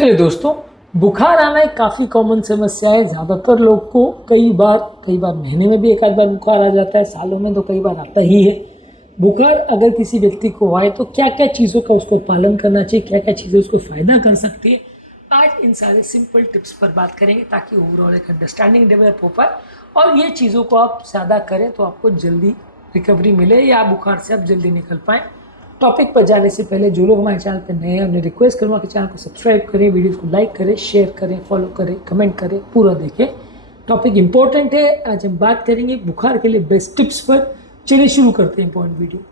Hello दोस्तों, बुखार आना एक काफ़ी कॉमन समस्या है। ज़्यादातर लोग को कई बार महीने में भी एक आध बार बुखार आ जाता है, सालों में तो कई बार आता ही है। बुखार अगर किसी व्यक्ति को आए तो क्या क्या चीज़ों का उसको पालन करना चाहिए, क्या क्या चीज़ें उसको फ़ायदा कर सकती है, आज इन सारे सिंपल टिप्स पर बात करेंगे ताकि ओवरऑल एक अंडरस्टैंडिंग डेवलप हो पाए और ये चीज़ों को आप ज़्यादा करें तो आपको जल्दी रिकवरी मिले या बुखार से आप जल्दी निकल पाएँ। टॉपिक पर जाने से पहले जो लोग हमारे चैनल पर नए हैं उन्हें रिक्वेस्ट करूँगा कि चैनल को सब्सक्राइब करें, वीडियोस को लाइक करें, शेयर करें, फॉलो करें, कमेंट करें, पूरा देखें। टॉपिक इंपॉर्टेंट है। आज हम बात करेंगे बुखार के लिए बेस्ट टिप्स पर। चलिए शुरू करते हैं इंपॉर्टेंट वीडियो।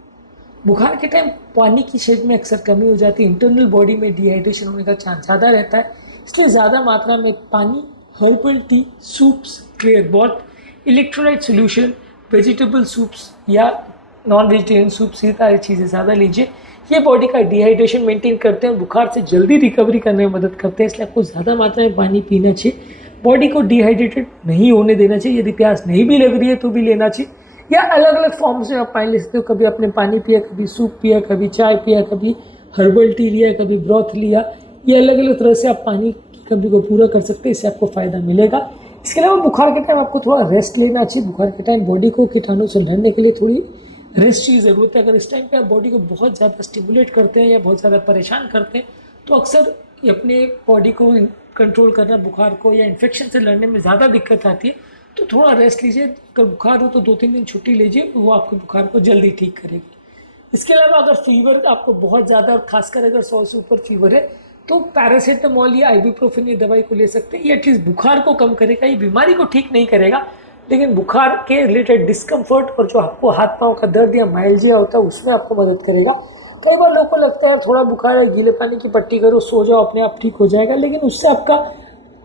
बुखार के टाइम पानी की शरीर में अक्सर कमी हो जाती है, इंटरनल बॉडी में डिहाइड्रेशन होने का चांस ज़्यादा रहता है, इसलिए ज़्यादा मात्रा में पानी, herbal tea, soups, clear broth, electrolyte solution, vegetable soups या नॉन वेजिटेरियन सूप्स, ये सारी चीज़ें ज़्यादा लीजिए। ये बॉडी का डिहाइड्रेशन मेंटेन करते हैं और बुखार से जल्दी रिकवरी करने में मदद करते हैं, इसलिए आपको ज़्यादा मात्रा में पानी पीना चाहिए। बॉडी को डिहाइड्रेटेड नहीं होने देना चाहिए। यदि प्यास नहीं भी लग रही है तो भी लेना चाहिए, या अलग अलग फॉर्म्स में आप पानी ले सकते हो। कभी आपने पानी पिया, कभी सूप पिया, कभी चाय पिया, कभी हर्बल टी लिया, कभी ब्रॉथ लिया। ये अलग अलग तरह से आप पानी की कमी को पूरा कर सकते हैं, इससे आपको फ़ायदा मिलेगा। इसके अलावा बुखार के टाइम आपको थोड़ा रेस्ट लेना चाहिए। बुखार के टाइम बॉडी को कीटाणु से लड़ने के लिए थोड़ी रेस्ट की ज़रूरत है। अगर इस टाइम पे आप बॉडी को बहुत ज़्यादा स्टिमुलेट करते हैं या बहुत ज़्यादा परेशान करते हैं तो अक्सर अपने बॉडी को कंट्रोल करना, बुखार को या इन्फेक्शन से लड़ने में ज़्यादा दिक्कत आती है। तो थोड़ा रेस्ट लीजिए। अगर बुखार हो तो 2-3 दिन छुट्टी लीजिए, वो आपके बुखार को जल्दी ठीक करेगी। इसके अलावा अगर फीवर आपको बहुत ज़्यादा और खासकर अगर 100 से ऊपर फीवर है तो पैरासीटामोल या आइबुप्रोफेन ये दवाई को ले सकते हैं। ये एटलीस्ट बुखार को कम करेगा, ये बीमारी को ठीक नहीं करेगा, लेकिन बुखार के रिलेटेड डिस्कम्फर्ट और जो आपको हाथ पाँव का दर्द या माइल्जिया होता है उसमें आपको मदद करेगा। कई बार लोगों को लगता है थोड़ा बुखार है, गीले पानी की पट्टी करो, सो जाओ, अपने आप ठीक हो जाएगा, लेकिन उससे आपका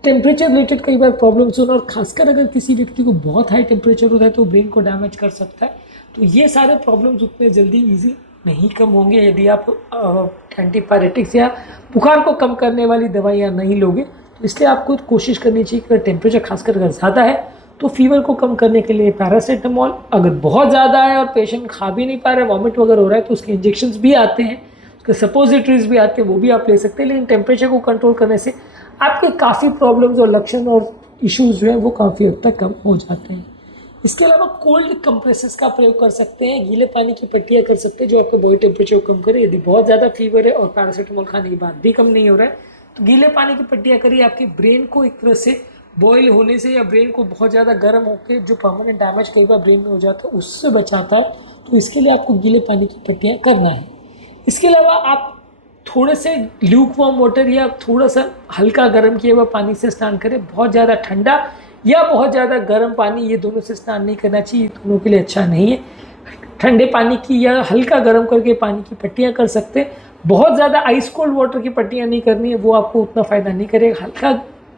टेम्परेचर रिलेटेड कई बार प्रॉब्लम्स होना, और खासकर अगर किसी व्यक्ति को बहुत हाई टेम्परेचर होता है तो ब्रेन को डैमेज कर सकता है। तो ये सारे प्रॉब्लम्स उतने जल्दी ईजी नहीं कम होंगे यदि आप एंटीपायरेटिक्स या बुखार को कम करने वाली दवाइयाँ नहीं लोगे। तो इसलिए आपको कोशिश करनी चाहिए कि टेम्परेचर खासकर अगर ज़्यादा है तो फीवर को कम करने के लिए पैरासीटामोल, अगर बहुत ज़्यादा है और पेशेंट खा भी नहीं पा रहा है, वॉमिट वगैरह हो रहा है तो उसके इंजेक्शंस भी आते हैं, उसके सपोजिटरीज भी आते हैं, वो भी आप ले सकते हैं। लेकिन टेम्परेचर को कंट्रोल करने से आपके काफ़ी प्रॉब्लम्स और लक्षण और इश्यूज जो हैं वो काफ़ी हद तक कम हो जाते हैं। इसके अलावा कोल्ड कंप्रेसेस का प्रयोग कर सकते हैं, गीले पानी की पट्टियाँ कर सकते हैं जो आपके बॉडी टेम्परेचर को कम करे। यदि बहुत ज़्यादा फीवर है और पैरासीटामोल खाने के बाद भी कम नहीं हो रहा है तो गीले पानी की पट्टियाँ करिए। आपके ब्रेन को एक तरह से बॉयल होने से या ब्रेन को बहुत ज़्यादा गर्म होकर जो परमानेंट डैमेज कई बार ब्रेन में हो जाता है उससे बचाता है। तो इसके लिए आपको गीले पानी की पट्टियाँ करना है। इसके अलावा आप थोड़े से ल्यूक वार्म वाटर या थोड़ा सा हल्का गर्म किया हुआ पानी से स्नान करें। बहुत ज़्यादा ठंडा या बहुत ज़्यादा गर्म पानी, ये दोनों से स्नान नहीं करना चाहिए, दोनों के लिए अच्छा नहीं है। ठंडे पानी की या हल्का गर्म करके पानी की पट्टियाँ कर सकते हैं। बहुत ज़्यादा आइस कोल्ड वाटर की पट्टियाँ नहीं करनी है, वो आपको उतना फ़ायदा नहीं करेगा। हल्का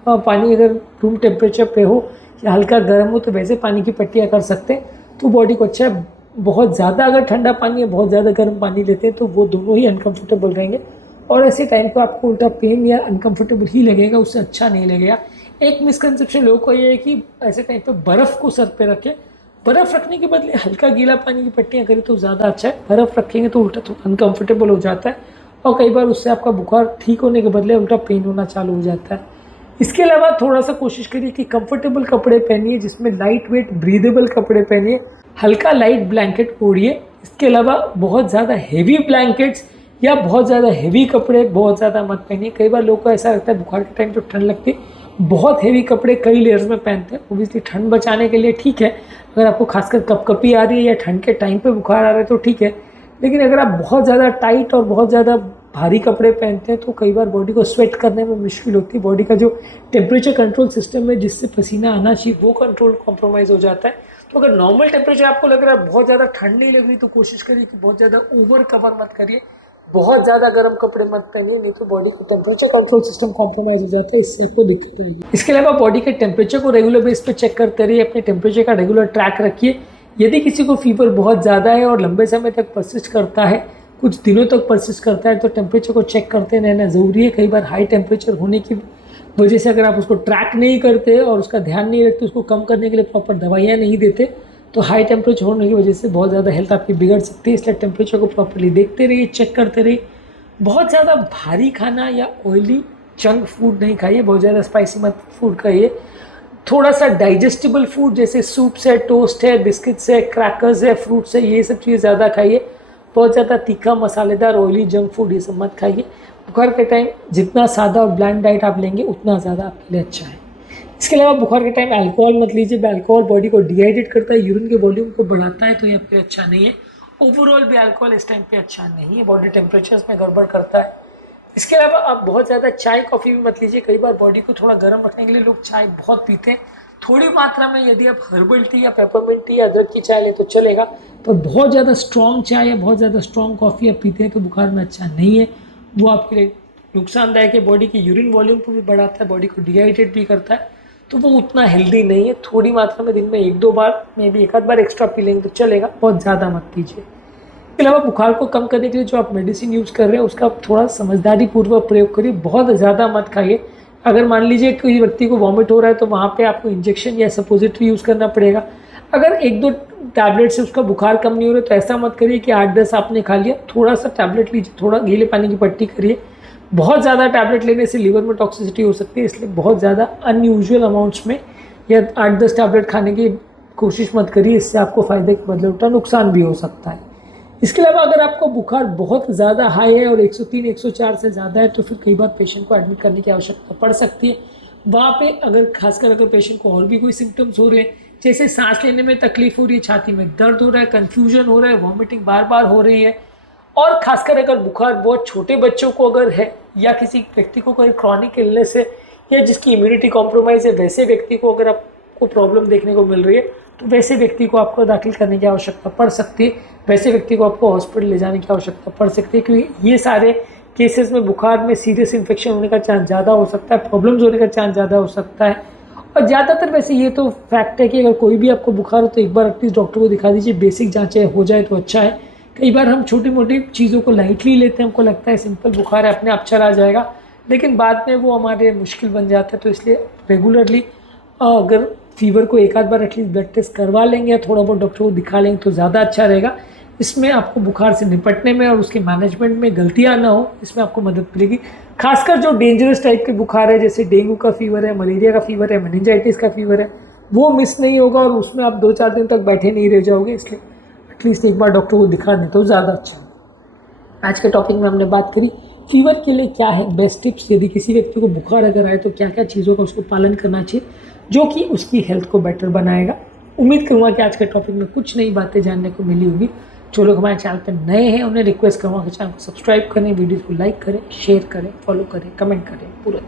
पानी अगर रूम टेम्परेचर पे हो या हल्का गर्म हो तो वैसे पानी की पट्टियाँ कर सकते हैं तो बॉडी को अच्छा है। बहुत ज़्यादा अगर ठंडा पानी या बहुत ज़्यादा गर्म पानी लेते हैं तो वो दोनों ही अनकम्फर्टेबल रहेंगे और ऐसे टाइम पर आपको उल्टा पेन या अनकम्फर्टेबल ही लगेगा, उससे अच्छा नहीं लगेगा। एक मिसकंसेप्शन लोगों को ये है कि ऐसे टाइम पे बर्फ़ को सर पे रखें। बर्फ़ रखने के बदले हल्का गीला पानी की पट्टियाँ करें तो ज़्यादा अच्छा है। बर्फ़ रखेंगे तो उल्टा थोड़ा अनकम्फर्टेबल हो जाता है और कई बार उससे आपका बुखार ठीक होने के बदले उल्टा पेन होना चालू हो जाता है। इसके अलावा थोड़ा सा कोशिश करिए कि कंफर्टेबल कपड़े पहनिए, जिसमें लाइट वेट ब्रीदेबल कपड़े पहनिए, हल्का लाइट ब्लैंकेट ओढ़िए। इसके अलावा बहुत ज़्यादा हेवी ब्लैंकेट्स या बहुत ज़्यादा हेवी कपड़े बहुत ज़्यादा मत पहनिए। कई बार लोगों को ऐसा लगता है बुखार के टाइम तो ठंड लगती है, बहुत हेवी कपड़े कई लेयर्स में पहनते हैं। ओब्वियसली ठंड बचाने के लिए ठीक है, अगर आपको खासकर कपकपी आ रही है या ठंड के टाइम पे बुखार आ रहा है तो ठीक है, लेकिन अगर आप बहुत ज़्यादा टाइट और बहुत ज़्यादा भारी कपड़े पहनते हैं तो कई बार बॉडी को स्वेट करने में मुश्किल होती है। बॉडी का जो टेम्परेचर कंट्रोल सिस्टम है जिससे पसीना आना चाहिए वो कंट्रोल कॉम्प्रोमाइज़ हो जाता है। तो अगर नॉर्मल टेम्परेचर आपको लग रहा है, बहुत ज़्यादा ठंड नहीं लग रही, तो कोशिश करिए कि बहुत ज़्यादा ओवर कवर मत करिए, बहुत ज़्यादा गर्म कपड़े मत पहनिए, नहीं तो बॉडी का टेम्परेचर कंट्रोल सिस्टम कॉम्प्रोमाइज़ हो जाता है, इससे आपको दिक्कत आएगी। इसके अलावा बॉडी के टेम्परेचर को रेगुलर बेस पे चेक करते रहिए, अपने टेम्परेचर का रेगुलर ट्रैक रखिए। यदि किसी को फीवर बहुत ज़्यादा है और लंबे समय तक परसिस्ट करता है, कुछ दिनों तक परसिस्ट करता है, तो टेम्परेचर को चेक करते रहना ज़रूरी है। कई बार हाई टेम्परेचर होने की वजह से अगर आप उसको ट्रैक नहीं करते और उसका ध्यान नहीं रखते, उसको कम करने के लिए प्रॉपर दवाइयाँ नहीं देते, तो हाई टेम्परेचर होने की वजह से बहुत ज़्यादा हेल्थ आपकी बिगड़ सकती है। इसलिए टेम्परेचर को प्रॉपर्ली देखते रहिए, चेक करते रहिए। बहुत ज़्यादा भारी खाना या ऑयली जंक फूड नहीं खाइए, बहुत ज़्यादा स्पाइसी मत फूड खाइए। थोड़ा सा डाइजेस्टिबल फूड जैसे सूप्स है, टोस्ट है, बिस्किट्स है, क्रैकर्स है, फ्रूट्स है, ये सब चीज़ें ज़्यादा खाइए। बहुत ज़्यादा तीखा, मसालेदार, ऑयली, जंक फूड ये सब मत खाइए। बुखार के टाइम जितना सादा और ब्लैंड डाइट आप लेंगे उतना ज़्यादा आपके लिए अच्छा है। इसके अलावा बुखार के टाइम अल्कोहल मत लीजिए, अल्कोहल बॉडी को डिहाइड्रेट करता है, यूरिन के वॉल्यूम को बढ़ाता है, तो ये आपके लिए अच्छा नहीं है। ओवरऑल भी अल्कोहल इस टाइम पे अच्छा नहीं है, बॉडी टेम्परेचर्स में गड़बड़ करता है। इसके अलावा आप बहुत ज़्यादा चाय कॉफ़ी भी मत लीजिए। कई बार बॉडी को थोड़ा गर्म रखने के लिए लोग चाय बहुत पीते हैं। थोड़ी मात्रा में यदि आप हर्बल टी या पेपरमिंट टी या अदरक की चाय ले तो चलेगा, पर बहुत ज़्यादा स्ट्रॉन्ग चाय या बहुत ज़्यादा स्ट्रॉन्ग कॉफ़ी आप पीते हैं तो बुखार में अच्छा नहीं है। वो आपके लिए नुकसानदायक है, बॉडी की यूरिन वॉल्यूम को भी बढ़ाता है, बॉडी को डिहाइड्रेट भी करता है, तो वो उतना हेल्दी नहीं है। थोड़ी मात्रा में दिन में 1-2 बार, मे भी 1 आध बार एक्स्ट्रा पी लेंगे तो चलेगा, बहुत ज़्यादा मत पीजिए। इसके अलावा बुखार को कम करने के लिए जो आप मेडिसिन यूज़ कर रहे हैं उसका थोड़ा समझदारी पूर्वक प्रयोग करिए, बहुत ज़्यादा मत खाइए। अगर मान लीजिए कोई व्यक्ति को वॉमिट हो रहा है तो वहाँ पे आपको इंजेक्शन या सपोजिटरी यूज़ करना पड़ेगा। अगर 1-2 टैबलेट से उसका बुखार कम नहीं हो रहा तो ऐसा मत करिए कि 8-10 आपने खा लिया, थोड़ा सा टैबलेट लीजिए, थोड़ा गीले पानी की पट्टी करिए। बहुत ज़्यादा टैबलेट लेने से लीवर में टॉक्सिसिटी हो सकती है, इसलिए बहुत ज़्यादा अनयूजुअल अमाउंट्स में या 8-10 टैबलेट खाने की कोशिश मत करिए, इससे आपको फ़ायदे के बदले उल्टा नुकसान भी हो सकता है। इसके अलावा अगर आपको बुखार बहुत ज़्यादा हाई है और 103-104 से ज़्यादा है तो फिर कई बार पेशेंट को एडमिट करने की आवश्यकता पड़ सकती है। वहाँ पे अगर खासकर अगर पेशेंट को और भी कोई सिम्टम्स हो रहे हैं, जैसे सांस लेने में तकलीफ हो रही है, छाती में दर्द हो रहा है, कन्फ्यूजन हो रहा है, वॉमिटिंग बार बार हो रही है, और खासकर अगर बुखार बहुत छोटे बच्चों को अगर है या किसी व्यक्ति को कोई क्रॉनिक इलनेस है या जिसकी इम्यूनिटी कॉम्प्रोमाइज़ है, वैसे व्यक्ति को अगर आपको प्रॉब्लम देखने को मिल रही है तो वैसे व्यक्ति को आपको दाखिल करने की आवश्यकता पड़ सकती है, वैसे व्यक्ति को आपको हॉस्पिटल ले जाने की आवश्यकता पड़ सकती है, क्योंकि ये सारे केसेस में बुखार में सीरियस इन्फेक्शन होने का चांस ज़्यादा हो सकता है, प्रॉब्लम्स होने का चांस ज़्यादा हो सकता है। और ज़्यादातर वैसे ये तो फैक्ट है कि अगर कोई भी आपको बुखार हो तो एक बार एटलीस्ट डॉक्टर को दिखा दीजिए, बेसिक जाँचें हो जाए तो अच्छा है। कई बार हम छोटी मोटी चीज़ों को लाइटली लेते हैं, हमको लगता है सिंपल बुखार है अपने आप चला जाएगा, लेकिन बाद में वो हमारे मुश्किल बन जाता है। तो इसलिए रेगुलरली अगर फीवर को 1 आध बार एटलीस्ट ब्लड टेस्ट करवा लेंगे या थोड़ा बहुत डॉक्टर को दिखा लेंगे तो ज़्यादा अच्छा रहेगा। इसमें आपको बुखार से निपटने में और उसके मैनेजमेंट में गलतियाँ ना हो, इसमें आपको मदद मिलेगी। खासकर जो डेंजरस टाइप के बुखार है, जैसे डेंगू का फीवर है, मलेरिया का फीवर है, मेनिंजाइटिस का फीवर है, वो मिस नहीं होगा और उसमें आप 2-4 दिन तक बैठे नहीं रह जाओगे। इसलिए एटलीस्ट एक बार डॉक्टर को दिखा दें तो ज़्यादा अच्छा है। आज के टॉपिक में हमने बात करी फीवर के लिए क्या है बेस्ट टिप्स, यदि किसी व्यक्ति को बुखार अगर आए तो क्या क्या चीज़ों का उसको पालन करना चाहिए जो कि उसकी हेल्थ को बेटर बनाएगा। उम्मीद करूँगा कि आज के टॉपिक में कुछ नई बातें जानने को मिली होगी। जो लोग हमारे चैनल पर नए हैं उन्हें रिक्वेस्ट करूँगा कि चैनल को सब्सक्राइब करें, वीडियो को लाइक करें, शेयर करें, फॉलो करें, कमेंट करें पूरा।